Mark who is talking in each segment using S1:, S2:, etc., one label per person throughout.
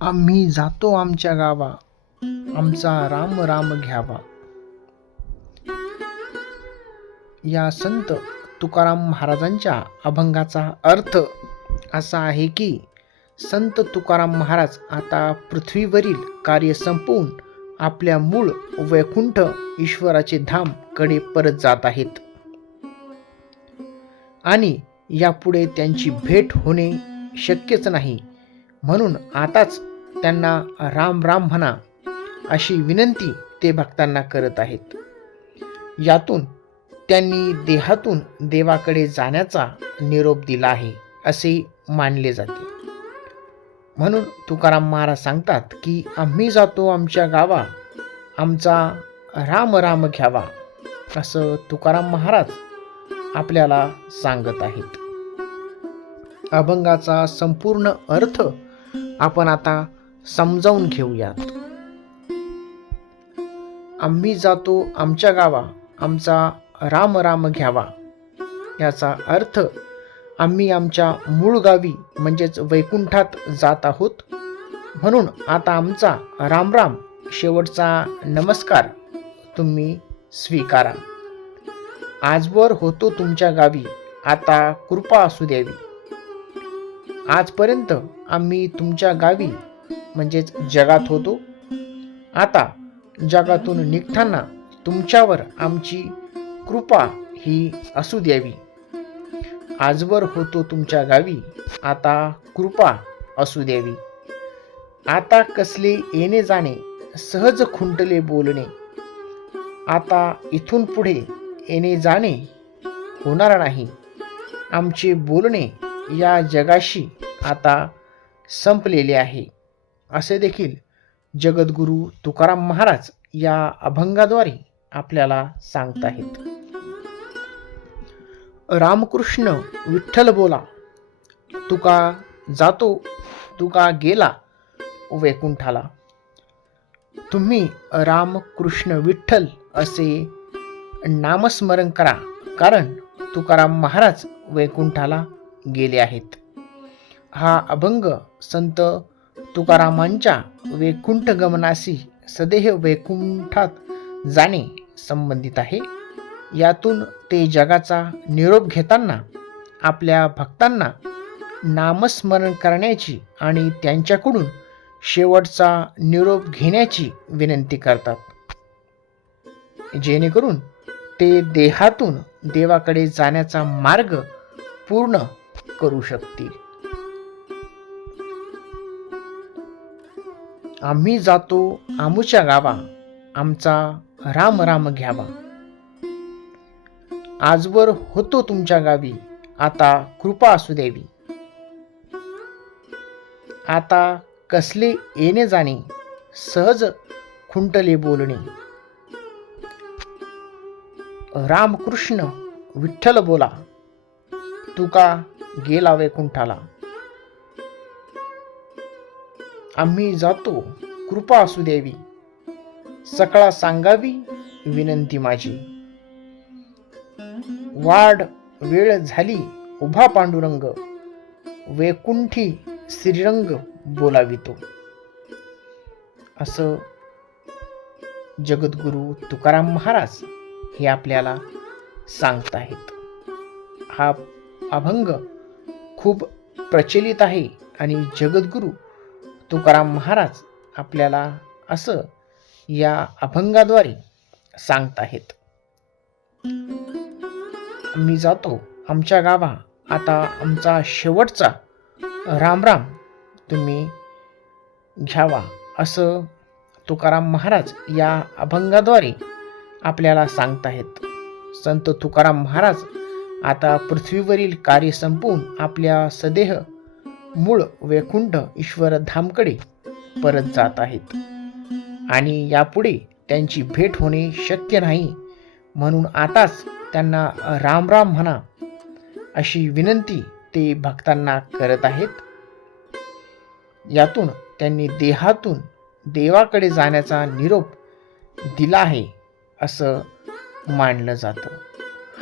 S1: आम्ही जातो आमच्या गावा. आमचा राम राम घ्यावा. या संत तुकाराम महाराजांच्या अभंगाचा अर्थ असा आहे की संत तुकाराम महाराज आता पृथ्वीवरील कार्य संपवून आपल्या मूळ वैकुंठ ईश्वराचे धामकडे परत जात आहेत. आणि यापुढे त्यांची भेट होणे शक्यच नाही. म्हणून आताच त्यांना राम राम म्हणा अशी विनंती ते भक्तांना करत आहेत. यातून त्यांनी देहातून देवाकडे जाण्याचा निरोप दिला आहे असे मानले जाते. म्हणून तुकाराम महाराज सांगतात की आम्ही जातो आमच्या गावा आमचा राम राम घ्यावा असं तुकाराम महाराज आपल्याला सांगत आहेत. अभंगाचा संपूर्ण अर्थ आपण आता समजावून घेऊयात. आम्ही जातो आमच्या गावा आमचा राम राम घ्यावा. याचा अर्थ आम्ही आमच्या मूळ गावी म्हणजेच वैकुंठात जात आहोत. म्हणून आता आमचा राम राम शेवटचा नमस्कार तुम्ही स्वीकारा. आजवर होतो तुमच्या गावी आता कृपा असू द्यावी. आजपर्यंत आम्ही तुमच्या गावी म्हणजेच जगात होतो. आता जगातून निघताना तुमच्यावर आमची कृपा ही असू द्यावी. आजवर होतो तुमच्या गावी आता कृपा असू द्यावी. आता कसले येणे जाणे सहज खुंटले बोलणे. आता इथून पुढे येणे जाणे होणार नाही. आमचे बोलणे या जगाशी आता संपलेले आहे. असे देखील जगद्गुरू तुकाराम महाराज या अभंगाद्वारे आपल्याला सांगत आहेत. रामकृष्ण विठ्ठल बोला तुका जातो तुका गेला वैकुंठाला. तुम्ही रामकृष्ण विठ्ठल असे नामस्मरण करा कारण तुकाराम महाराज वैकुंठाला गेले आहेत. हा अभंग संत तुकारामांच्या वैकुंठ गमनाशी सदेह वैकुंठात जाणे संबंधित आहे. यातून ते जगाचा निरोप घेताना आपल्या भक्तांना नामस्मरण करण्याची आणि त्यांच्याकडून शेवटचा निरोप घेण्याची विनंती करतात. जेणेकरून ते देहातून देवाकडे जाण्याचा मार्ग पूर्ण करू शकतील. आम्ही जातो आमूच्या गावा. आमचा राम राम घ्यावा. आजवर होतो तुमच्या गावी. आता कृपा असू द्यावी आता कसले येणे जाणे. सहज खुंटले बोलणे. रामकृष्ण विठ्ठल बोला. तुका गेला वैकुंठाला आम्ही जातो कृपा असू द्यावी. सकाळ सांगावी विनंती माझी. वाढ वेळ झाली उभा पांडुरंग. वैकुंठी श्रीरंग बोलावितो असं जगद्गुरु तुकाराम महाराज हे आपल्याला सांगत आहेत हा अभंग खूप प्रचलित आहे आणि जगद्गुरु तुकाराम महाराज आपल्याला असं या अभंगाद्वारे सांगत आहेत मी जातो आमच्या गावा आता आमचा शेवटचा राम राम तुम्ही घ्यावा असं तुकाराम महाराज या अभंगाद्वारे आपल्याला सांगत आहेत संत तुकाराम महाराज आता पृथ्वीवरील कार्य संपवून आपल्या सदेह मूळ वैकुंठ ईश्वर धामकडे परत जात आहेत. आणि यापुढे त्यांची भेट होणे शक्य नाही म्हणून आताच त्यांना रामराम म्हणा अशी विनंती ते भक्तांना करत आहेत. यातून त्यांनी देहातून देवाकडे जाण्याचा निरोप दिला आहे असं मानलं जातं.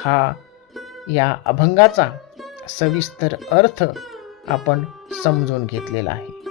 S1: हा या अभंगाचा सविस्तर अर्थ आपण समजून घेतलेला आहे.